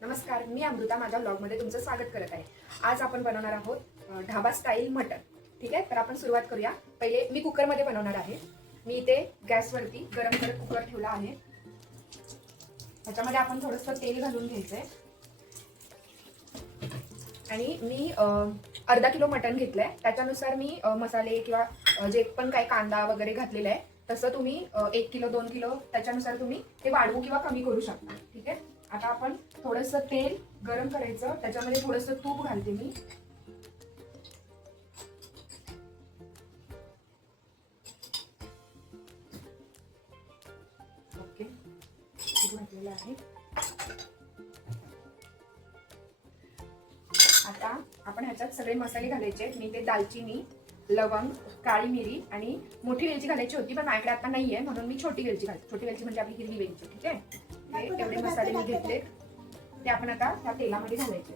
नमस्कार, मी अमृता माझ्या ब्लॉगमध्ये तुमचं स्वागत करत आहे। आज आपण बनवणार आहोत ढाबा स्टाईल मटन। ठीक आहे, तर आपण सुरुवात करूया। पहिले मी कुकरमध्ये बनवणार आहे। मी इथे गॅसवरती गरम करत कुकर ठेवला आहे। त्याच्यामध्ये आपण थोडंसं तेल घालून घ्यायचंय आणि मी अर्धा किलो मटन घेतलंय। त्याच्यानुसार मी मसाले किंवा जे पण काही कांदा वगैरे घातलेला आहे तसं तुम्ही 1 किलो 2 किलो त्याच्यानुसार तुम्ही ते वाढवू किंवा कमी करू शकता। ठीक आहे, आता आपण थोडंसं तेल गरम करायचं, त्याच्यामध्ये थोडंसं तूप घालते मी। ओके, तूप घातलेलं आहे। आता आपण ह्याच्यात सगळे मसाले घालायचे। मी ते दालचिनी, लवंग, काळी मिरी आणि मोठी वेलची घालायची होती, पण माझ्याकडे आता नाहीये म्हणून मी छोटी वेलची घालते। छोटी वेलची म्हणजे आपली हिरवी वेलची। ठीक आहे, एवढे मसाले मी घेतले, ते आपण आता त्या तेलामध्ये घालायचे।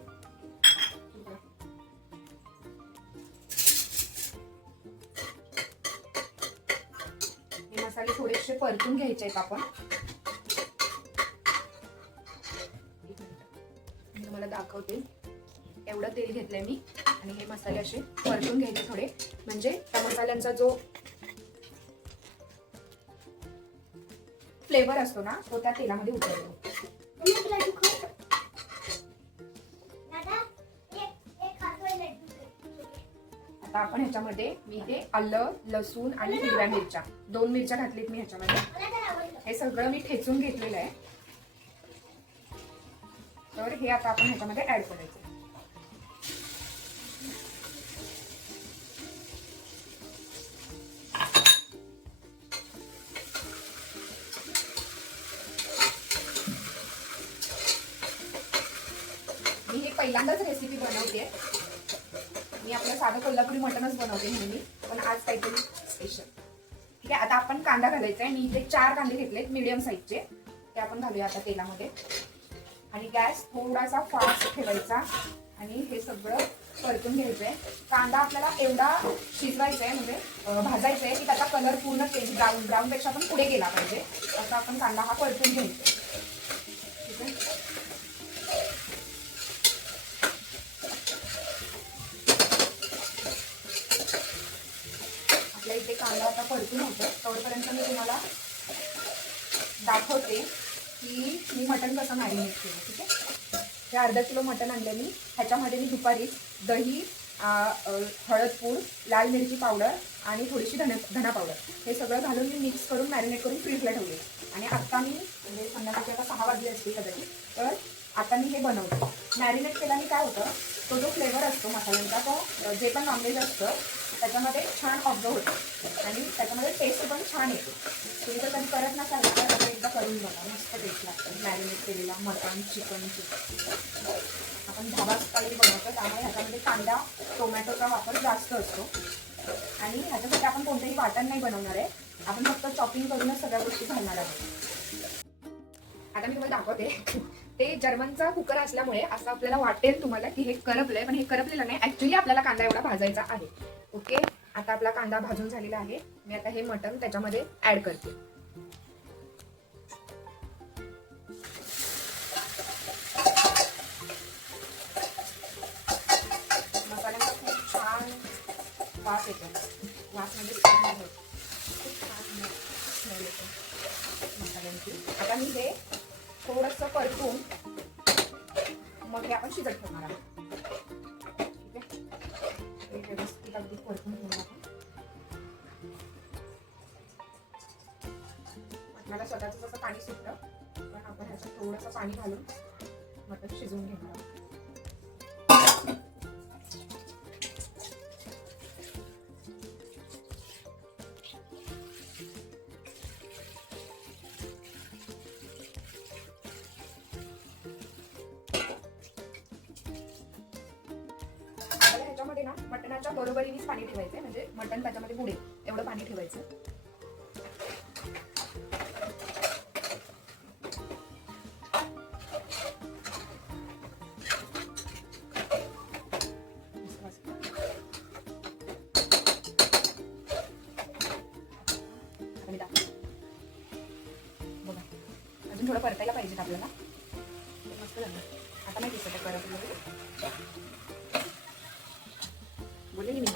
हे मसाले थोडेसे परतून घ्यायचे आहेत आपण। मी तुम्हाला दाखवते, एवढं तेल घेतलंय मी आणि हे मसाले असे परतून घ्यायचे थोडे, म्हणजे त्या मसाल्यांचा जो फ्लेवर असतो ना तो त्या तेलामध्ये उतरतो। आता आपण ह्याच्यामध्ये मी इथे आलं, लसूण आणि हिरव्या मिरच्या 2 मिरच्या घातलीत मी ह्याच्यामध्ये। हे सगळं मी ठेचून घेतलेलं आहे, तर हे आता आपण ह्याच्यामध्ये ऍड करायचं। मी हे पहिल्यांदाच रेसिपी बनवते। मी आपलं साधं कोल्हापुरी मटनच बनवते नेहमी, पण आज काहीतरी स्पेशल। ठीक आहे, आता आपण कांदा घालायचा आहे। मी इथे 4 कांदे घेतलेत मीडियम साईजचे, ते आपण घालूया आता तेलामध्ये। आणि गॅस थोडासा फास्ट ठेवायचा आणि हे सगळं परतून घ्यायचंय। कांदा आपल्याला एवढा शिजवायचा आहे, म्हणजे भाजायचा आहे की त्याचा कलर पूर्ण चेंज, ब्राऊन पेक्षा पण पुढे गेला पाहिजे, असा आपण कांदा हा परतून घ्यायचा। ठीक आहे, आपल्या इथे कांदा आता परतून होतो, तोपर्यंत मी तुम्हाला दाखवते की मी मटण कसं मॅरिनेट केलं। ठीक आहे, हे अर्धा किलो मटण आणलं मी। ह्याच्यामध्ये मी दुपारी दही, हळद पूड, लाल मिरची पावडर आणि थोडीशी धना पावडर हे सगळं घालून मी मिक्स करून मॅरिनेट करून फ्रीजला ठेवले। आणि आता मी म्हणजे संध्याकाळची आता 6 वाजले असते कदाचित, तर आता मी हे बनवते। मॅरिनेट केल्याने काय होतं, तो जो फ्लेवर असतो मसाल्यांचा तो जे पण नॉनव्हेज असतं त्याच्यामध्ये छान ऑब्झर्व होतो आणि त्याच्यामध्ये टेस्ट पण छान येतो। तुम्ही जर कधी करत नसाल तर एकदा करून बघा, मस्त टेस्ट लागतं मॅरिनेट केलेला मटण, चिकनची। आपण ढाबा स्टाईल बनवतो, त्यामुळे ह्याच्यामध्ये कांदा, टोमॅटोचा वापर जास्त असतो आणि ह्याच्यासाठी आपण कोणतेही वाटण नाही बनवणार आहे, आपण फक्त चॉपिंग करूनच सगळ्या गोष्टी घालणार आहोत। आता मी तुम्हाला दाखवते, ते जर्मनचा कुकर असल्यामुळे असं आपल्याला वाटेल तुम्हाला की हे करपलंय, पण हे करपलेलं नाही, ऍक्च्युली आपल्याला कांदा एवढा भाजायचा आहे। ओके, आता आपला कांदा भाजून झालेला आहे। मी आता हे मटण त्याच्यामध्ये ऍड करते। मसाल्यांचा खूप छान वास येतो, वास म्हणजे खूप छान स्मेल येतो मसाल्यांची। आता मी हे थोडंसं परतून मग हे आपण शिजत ठेवणार आहोत। ठीक आहे, व्यवस्थित अगदी परतून ठेवणार आपण। मटणाला स्वतःच जसं पाणी सुटतं, पण आपण ह्याच्यात थोडंसं पाणी घालून मटण शिजवून घेणार आहोत। ह्याच्यामध्ये ना मटणाच्या बरोबरीनेच पाणी ठेवायचंय, म्हणजे मटण त्याच्यामध्ये बुडेल एवढं पाणी ठेवायचं। बघा, अजून थोडं परतायला पाहिजे आपल्याला, मस्त झालं। आता नाही दिसत परत बोलले मी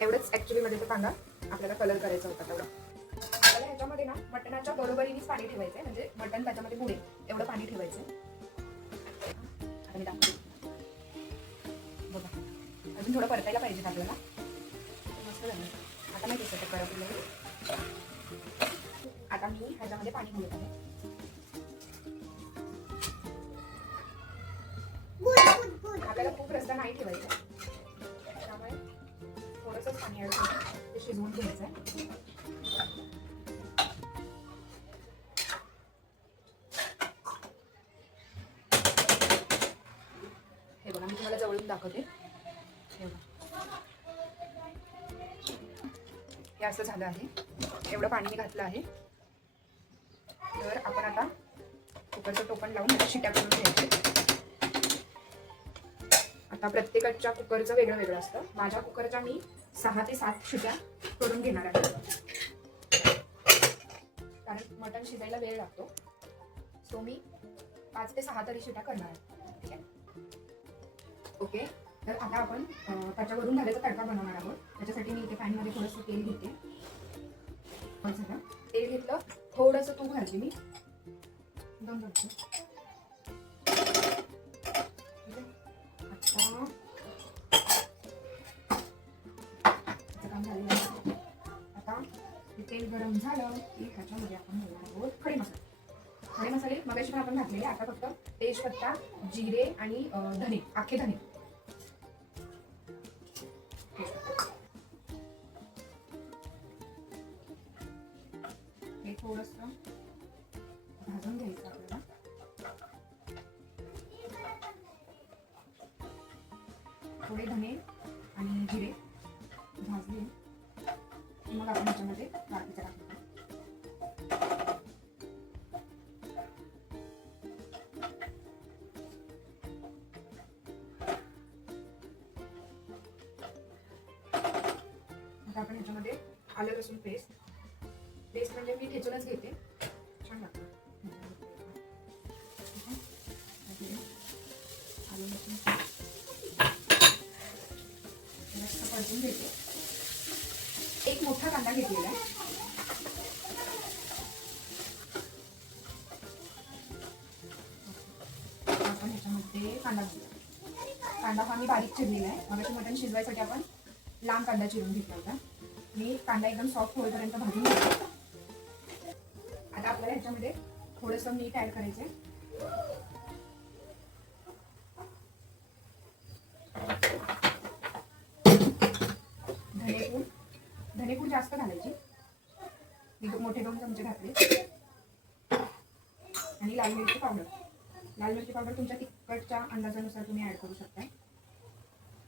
एवढंच ऍक्च्युली मध्ये तो कांदा आपल्याला कलर करायचा होता तेवढा. आपल्याला ह्याच्यामध्ये ना मटणाच्या बरोबरीनेच पाणी ठेवायचंय, म्हणजे मटण त्याच्यामध्ये बुडेल एवढं पाणी ठेवायचंय. आता मी दाखवते बघा, अजून थोडं परतायला पाहिजे आपल्याला. मस्त झालं. आता नाही दिसत परत. आता मी ह्याच्यामध्ये पाणी घालत आहे. आपल्याला खूप रस्ता नाही ठेवायचा, त्यामुळे थोडंसंच पाणी ऍड करून ते शिजवून घ्यायचं आहे. हे बघा, मी तुम्हाला जवळून दाखवते. हे बघा, हे असं झालं आहे. एवढं पाणी मी घातलं आहे. तर आपण आता कुकरचं टोपण लावून त्याच्या शिट्या करून घ्यायचे. आता प्रत्येकाच्या कुकरचं वेगळं वेगळं असतं. माझ्या कुकरच्या मी 6 ते 7 शिट्या करून घेणार आहे, कारण मटण शिजायला वेळ लागतो. सो मी 5 ते 6 तरी शिट्या करणार आहे. ठीक आहे, ओके. तर आता आपण त्याच्यावरून भाज्याचा तडका बनवणार आहोत. त्याच्यासाठी मी इथे पॅनमध्ये थोडंसं तेल घेते. तेल घेतलं, थोडंसं तूप घालते मी, 2 चमचे. आता तेल गरम झालं की ह्याच्यामध्ये आपण घालणार आहोत खडे मसाले. खडे मसाले मगाशी पण आपण घातलेले, आता फक्त तेजपत्ता, जिरे आणि धने, अख्खे धने. हे थोडंसं भाजून घ्यायचं आपल्याला. थोडे धने आणि जिरे भाजले की मग आपण ह्याच्यामध्ये बाकीचं टाकतो. आता आपण ह्याच्यामध्ये आलं लसूण पेस्ट म्हणजे मी ठेचूनच घेते, छान लागतं. आलं लसूण परतून घेते. एक मोठा कांदा घेतलेला आहे. आपण ह्याच्यामध्ये कांदा घालूया. कांदा हा मी बारीक चिरलेला आहे. मगाशी मटण शिजवायसाठी आपण लांब कांदा चिरून घेतला होता. मी कांदा एकदम सॉफ्ट होईपर्यंत भाजून घेते. आता आपल्याला ह्याच्यामध्ये थोडंसं मीठ ऍड करायचंय. धनेपूड जास्त घालायची. मी मोठे 2 चमचे घातले. आणि लाल मिरची पावडर तुमच्या तिखटच्या अंदाजानुसार तुम्ही ऍड करू शकता.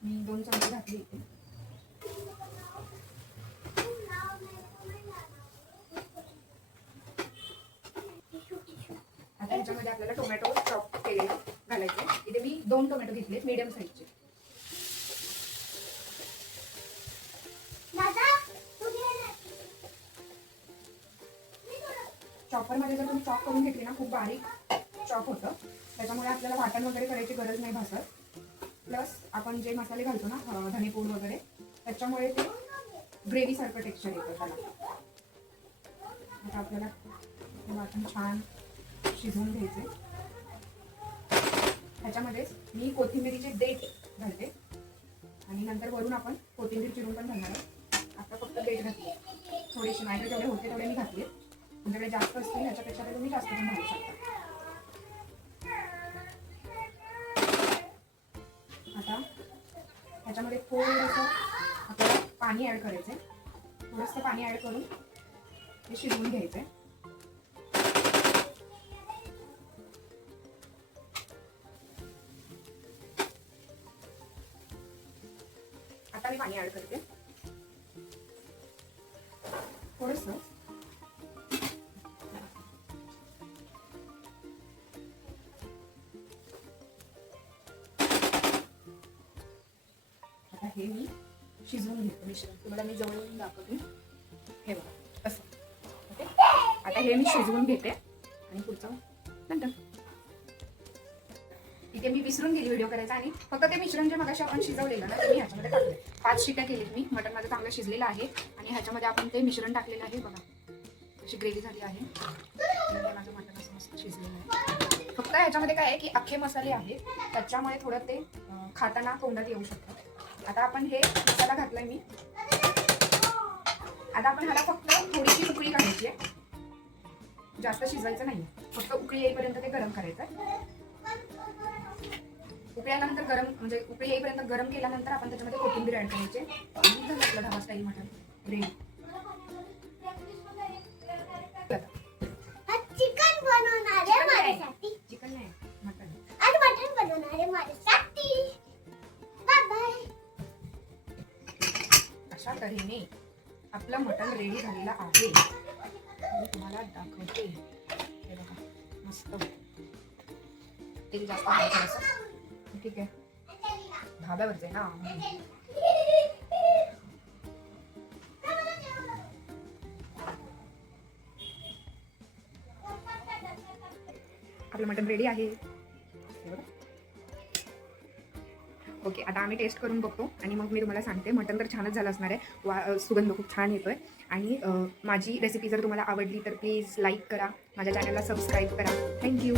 मी 2 चमचे घातले इथे. आता ह्याच्यामध्ये आपल्याला टोमॅटो चॉप केलेले घालायचे. इथे मी 2 टोमॅटो घेतले, मीडियम साईजचे. चॉपरमध्ये जर तुम्ही चॉप करून घेतली ना, खूप बारीक चॉप होतं, त्याच्यामुळे आपल्याला वाटण वगैरे करायची गरज नाही भासत. प्लस आपण जे मसाले घालतो ना, धनेपूड वगैरे, त्याच्यामुळे ते ग्रेव्ही सारखं टेक्स्चर येतं त्याला. आता आपल्याला वाटण छान शिजवून घ्यायचे. ह्याच्यामध्येच मी कोथिंबिरीचे देठ घालते आणि नंतर वरून आपण कोथिंबीर चिरून पण घालणार आहोत. आता फक्त देठ घातले, थोडेसे माझ्याकडे जेवढे होते तेवढे मी घातले. तुमच्याकडे जास्त असतील ह्याच्यापेक्षा ते तुम्ही जास्त पण घालू शकता. आता ह्याच्यामध्ये थोडंसं आपल्याला पाणी ऍड करायचंय. थोडंसं पाणी ऍड करून हे शिजवून घ्यायचंय. आता मी पाणी ऍड करते थोडंसं. आता हे मी शिजवून घेते मिश्रण. तुम्हाला मी जवळून दाखवते. हे बघा असं. ओके, आता हे मी शिजवून घेते आणि पुढचं नंतर. इथे मी विसरून गेली व्हिडिओ करायचा आणि फक्त ते मिश्रण जे मगाशी आपण शिजवलेलं ना ते मी ह्याच्यामध्ये टाकले. 5 शिट्या केलीत मी. मटण माझं चांगलं शिजलेलं आहे आणि ह्याच्यामध्ये आपण ते मिश्रण टाकलेलं आहे बघा. अशी ग्रेव्ही झाली आहे. माझं मटण असं मस्त शिजलेलं आहे. फक्त ह्याच्यामध्ये काय आहे की अख्खे मसाले आहेत, त्याच्यामुळे थोडं ते खाताना तोंडात येऊ शकतं. आता आपण हे मसाला घातलाय मी. आता आपण ह्याला फक्त थोडीशी उकळी काढायची आहे, जास्त शिजवायचं नाही. फक्त उकळी येईपर्यंत ते गरम करायचं. उकळी आल्यानंतर गरम म्हणजे उकळी येईपर्यंत गरम केल्यानंतर आपण त्याच्यामध्ये कोथिंबीर ऍड करायची आणि झालं आपलं ढाबा स्टाईल मटण रेडी. चिकन बनवणार आहे माझ्यासाठी. चिकन नाही, मटण. आज मटण बनवणार आहे माझ्यासाठी. Bye bye. अशा तऱ्हेने आपलं मटण रेडी झालेलं आहे. मी तुम्हाला दाखवते. हे बघा मस्त तेल जास्त आहे थोडंसं. ठीक आहे, धाब्यावरच आहे ना. आपलं मटण रेडी आहे. ओके, आता आम्ही टेस्ट करून बघतो आणि मग मी तुम्हाला सांगते. मटण तर छानच झालं असणार आहे. सुगंध खूप छान येतोय. आणि माझी रेसिपी जर तुम्हाला आवडली तर प्लीज लाईक करा, माझ्या चॅनलला सबस्क्राईब करा. थँक्यू.